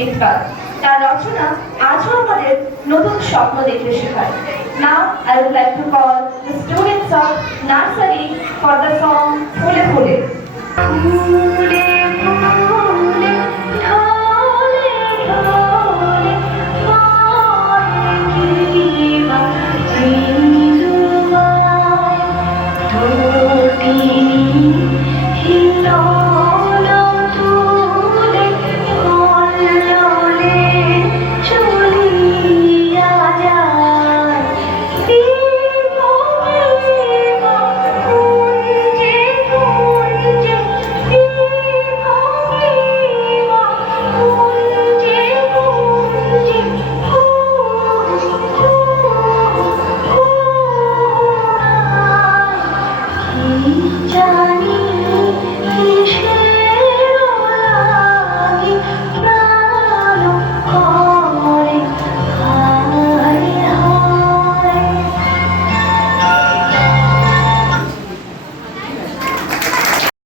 সঙ্গীতকার। তার রচনা আজও আমাদের নতুন স্বপ্ন দেখতে শেখায়। Now I would like to call the students of nursery for the song ফুলে ফুলে। ফুলে